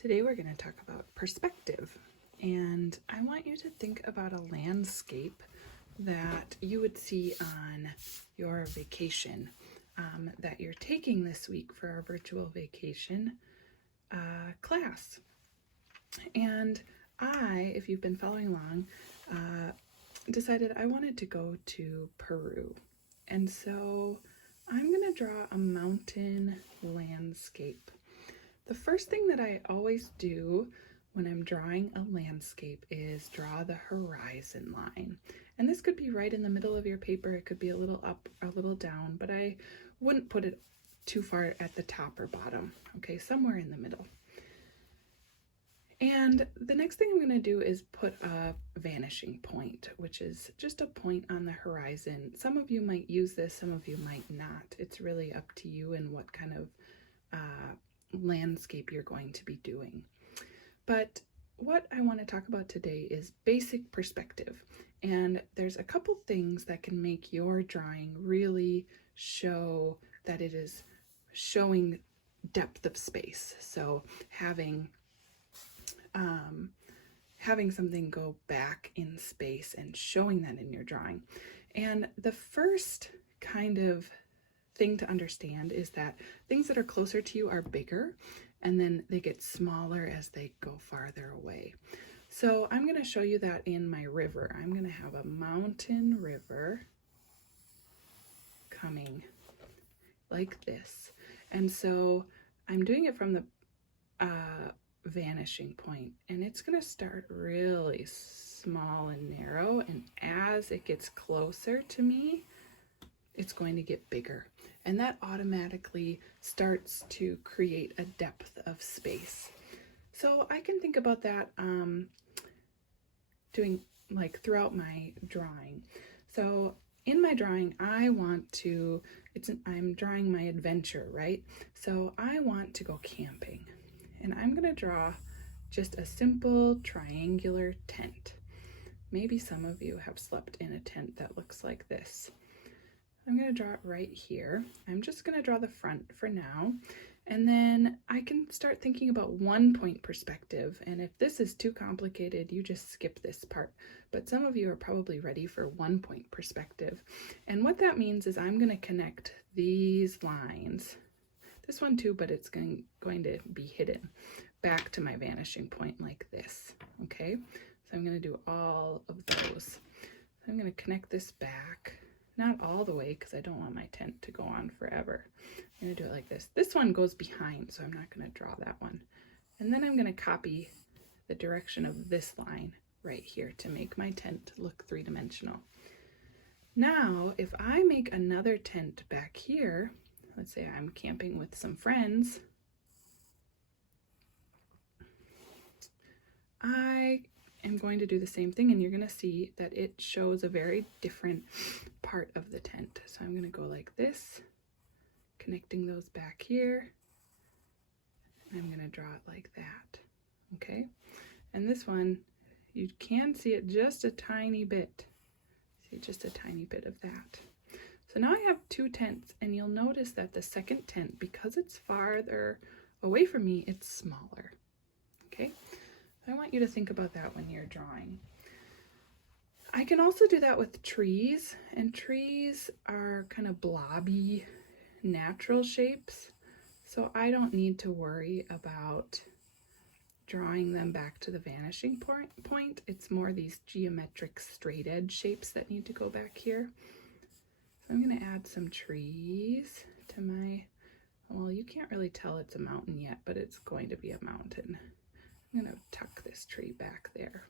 Today we're going to talk about perspective, and I want you to think about a landscape that you would see on your vacation that you're taking this week for our virtual vacation class. And I, if you've been following along, decided I wanted to go to Peru. And so I'm going to draw a mountain landscape. The first thing that I always do when I'm drawing a landscape is draw the horizon line. And this could be right in the middle of your paper. It could be a little up, a little down, but I wouldn't put it too far at the top or bottom. Okay, somewhere in the middle. And the next thing I'm going to do is put a vanishing point, which is just a point on the horizon. Some of you might use this, some of you might not. It's really up to you and what kind of landscape you're going to be doing. But what I want to talk about today is basic perspective. And there's a couple things that can make your drawing really show that it is showing depth of space. So having something go back in space and showing that in your drawing. And the first kind of thing to understand is that things that are closer to you are bigger, and then they get smaller as they go farther away. So I'm going to show you that in my river. I'm going to have a mountain river coming like this. And so I'm doing it from the vanishing point, and it's going to start really small and narrow, and as it gets closer to me, it's going to get bigger, and that automatically starts to create a depth of space. So I can think about that doing like throughout my drawing. So in my drawing, I'm drawing my adventure, right? So I want to go camping. And I'm going to draw just a simple triangular tent. Maybe some of you have slept in a tent that looks like this. I'm going to draw it right here. I'm just going to draw the front for now. And then I can start thinking about 1 point perspective. And if this is too complicated, you just skip this part. But some of you are probably ready for 1 point perspective. And what that means is I'm going to connect these lines. This one too, but it's going to be hidden back to my vanishing point like this. Okay, so I'm going to do all of those. So I'm going to connect this back, not all the way because I don't want my tent to go on forever. I'm going to do it like this. This one goes behind, so I'm not going to draw that one. And then I'm going to copy the direction of this line right here to make my tent look three-dimensional. Now, if I make another tent back here, let's say I'm camping with some friends, I am going to do the same thing, and you're going to see that it shows a very different part of the tent. So I'm going to go like this, connecting those back here, and I'm going to draw it like that. Okay, and this one, you can see it just a tiny bit. See just a tiny bit of that. So now I have 2 tents, and you'll notice that the second tent, because it's farther away from me, it's smaller. Okay, I want you to think about that when you're drawing. I can also do that with trees, and trees are kind of blobby, natural shapes, so I don't need to worry about drawing them back to the vanishing point. It's more these geometric straight edge shapes that need to go back here. I'm going to add some trees to my, well, you can't really tell it's a mountain yet, but it's going to be a mountain. I'm going to tuck this tree back there.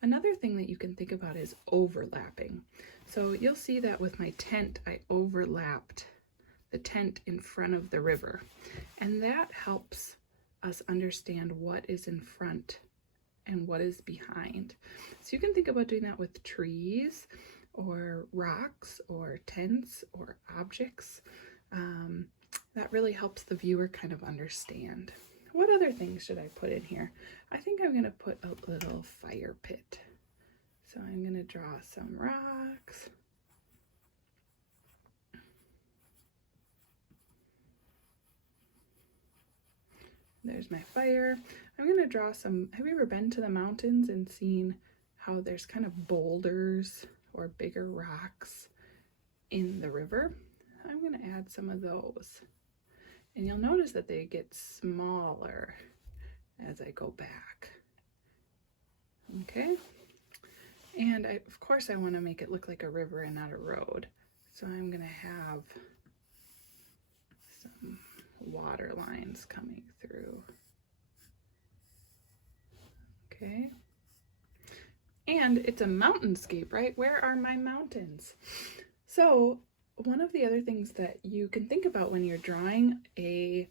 Another thing that you can think about is overlapping. So you'll see that with my tent, I overlapped the tent in front of the river. And that helps us understand what is in front and what is behind. So you can think about doing that with trees, or rocks, or tents, or objects. That really helps the viewer kind of understand. What other things should I put in here? I think I'm going to put a little fire pit. So I'm going to draw some rocks. There's my fire. I'm going to draw some, have you ever been to the mountains and seen how there's kind of boulders or bigger rocks in the river? I'm going to add some of those. And you'll notice that they get smaller as I go back. Okay. And of course I want to make it look like a river and not a road. So I'm going to have some water lines coming through. Okay. And it's a mountainscape, right? Where are my mountains? So one of the other things that you can think about when you're drawing a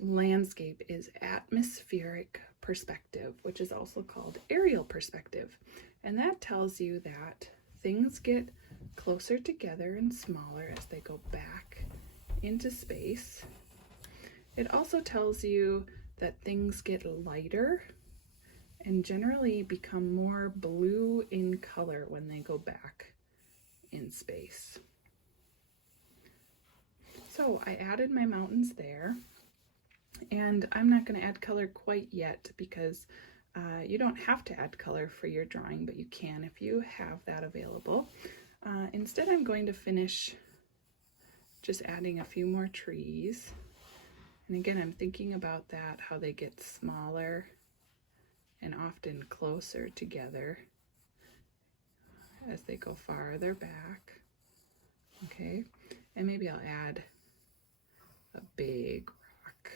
landscape is atmospheric perspective, which is also called aerial perspective. And that tells you that things get closer together and smaller as they go back into space. It also tells you that things get lighter and generally become more blue in color when they go back in space. So I added my mountains there, and I'm not going to add color quite yet because you don't have to add color for your drawing, but you can if you have that available. Instead, I'm going to finish just adding a few more trees. And again, I'm thinking about that, how they get smaller and often closer together as they go farther back. Okay, and maybe I'll add a big rock.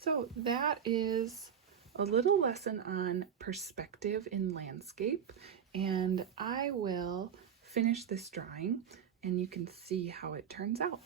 So that is a little lesson on perspective in landscape, and I will finish this drawing and you can see how it turns out.